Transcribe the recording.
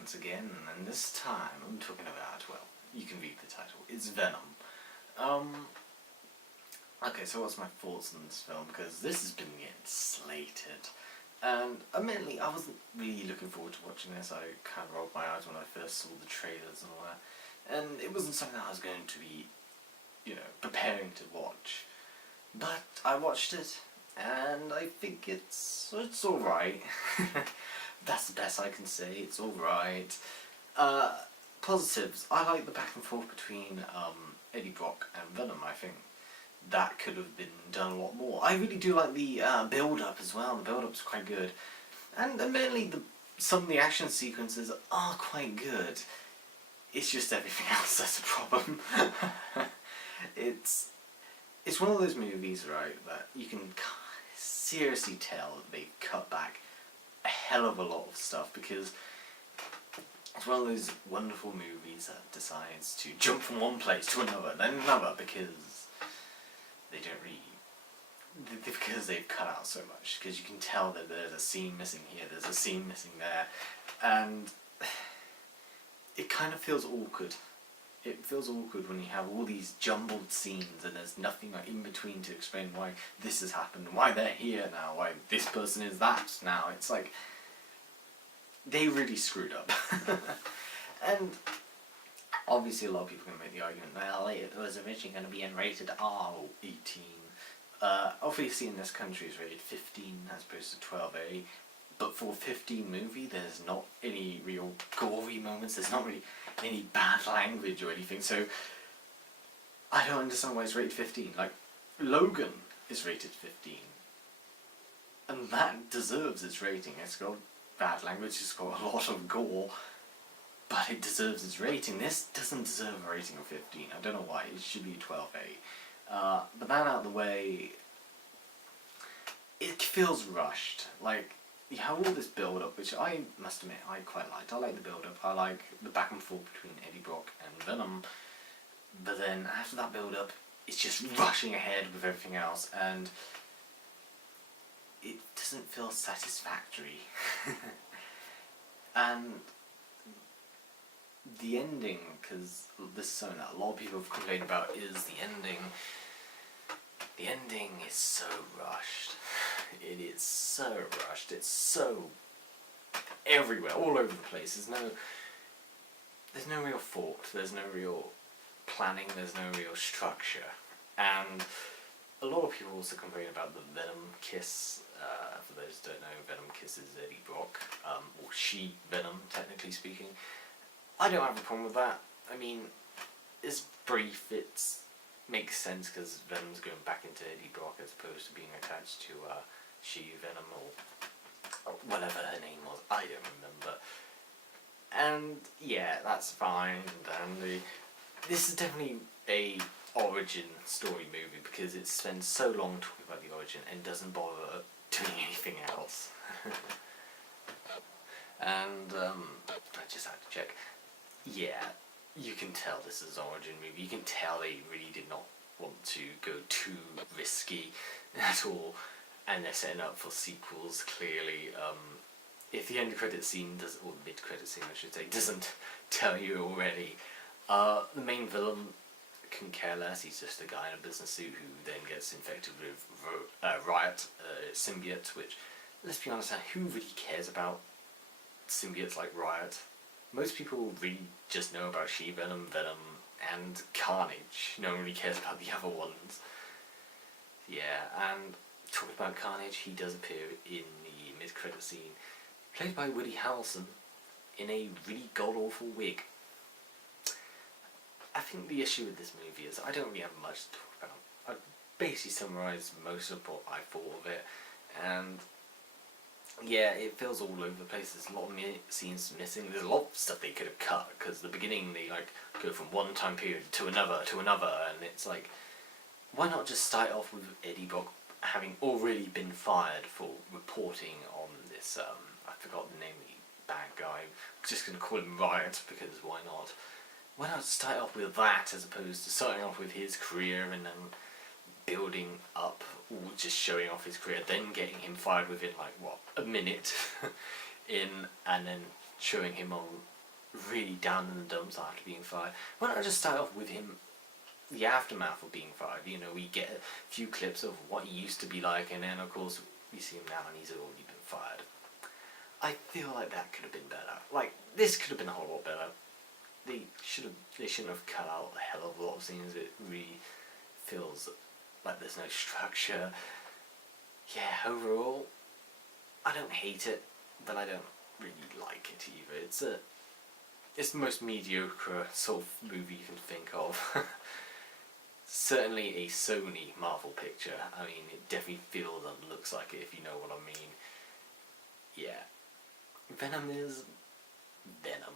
once again, and this time I'm talking about, well, you can read the title, it's Venom. Okay, so what's my thoughts on this film, because this has been getting slated, and admittedly I wasn't really looking forward to watching this. I kind of rolled my eyes when I first saw the trailers and all that, and it wasn't something that I was going to be, preparing to watch. But I watched it, and I think it's alright. That's the best I can say, it's alright. Positives, I like the back and forth between Eddie Brock and Venom. I think that could have been done a lot more. I really do like the build-up as well. The build-up's quite good. And admittedly, some of the action sequences are quite good. It's just everything else that's a problem. It's one of those movies, right, that you can seriously tell that they cut back a hell of a lot of stuff, because it's one of those wonderful movies that decides to jump from one place to another, then another, because they don't really, because they've cut out so much, because you can tell that there's a scene missing here, there's a scene missing there, and it kind of feels awkward. It feels awkward when you have all these jumbled scenes and there's nothing in between to explain why this has happened, why they're here now, why this person is that now. It's like, they really screwed up. And obviously a lot of people are going to make the argument, well, it was originally going to be rated R or 18. Obviously in this country it's rated 15 as opposed to 12A. But for a 15 movie, there's not any real gory moments, there's not really any bad language or anything, so I don't understand why it's rated 15. Like, Logan is rated 15, and that deserves its rating. It's got bad language, it's got a lot of gore, but it deserves its rating. This doesn't deserve a rating of 15, I don't know why, it should be 12A. But that out of the way, it feels rushed. Like, you have all this build-up, which I must admit I quite liked. I like the build-up, I like the back and forth between Eddie Brock and Venom, but then after that build-up, it's just rushing ahead with everything else, and it doesn't feel satisfactory. And the ending, because this is something that a lot of people have complained about, is the ending. The ending is so rushed. It is so rushed. It's so everywhere, all over the place. There's no real thought. There's no real planning. There's no real structure. And a lot of people also complain about the Venom kiss. For those who don't know, Venom kisses Eddie Brock, or She-Venom, technically speaking. I don't have a problem with that. I mean, it's brief. Makes sense because Venom's going back into Eddie Brock as opposed to being attached to She-Venom or whatever her name was. I don't remember. And yeah, that's fine. And this is definitely a origin story movie because it spends so long talking about the origin and doesn't bother doing anything else. And I just had to check. Yeah. You can tell this is an origin movie. You can tell they really did not want to go too risky at all, and they're setting up for sequels. Clearly, if the end credit scene or the mid credit scene, I should say, doesn't tell you already, the main villain couldn't care less. He's just a guy in a business suit who then gets infected with Riot symbiote. Which, let's be honest, who really cares about symbiotes like Riot? Most people really just know about She-Venom, Venom, and Carnage. No one really cares about the other ones. Yeah, and talking about Carnage, he does appear in the mid-credit scene, played by Woody Harrelson, in a really god-awful wig. I think the issue with this movie is I don't really have much to talk about. I basically summarised most of what I thought of it, and yeah, it feels all over the place. There's a lot of scenes missing. There's a lot of stuff they could have cut, because at the beginning they go from one time period to another, and it's like, why not just start off with Eddie Brock having already been fired for reporting on this, I forgot the name of the bad guy, I'm just going to call him Riot, because why not? Why not start off with that as opposed to starting off with his career and then building up, or just showing off his career, then getting him fired within a minute and then showing him all really down in the dumps after being fired. Why not just start off with him, the aftermath of being fired? You know, we get a few clips of what he used to be like, and then of course we see him now and he's already been fired. I feel like that could have been better. Like, this could have been a whole lot better. They shouldn't have cut out a hell of a lot of scenes. It really feels like there's no structure. Yeah, overall, I don't hate it, but I don't really like it either. It's the most mediocre sort of movie you can think of. Certainly a Sony Marvel picture. I mean, it definitely feels and looks like it, if you know what I mean. Yeah. Venom is Venom.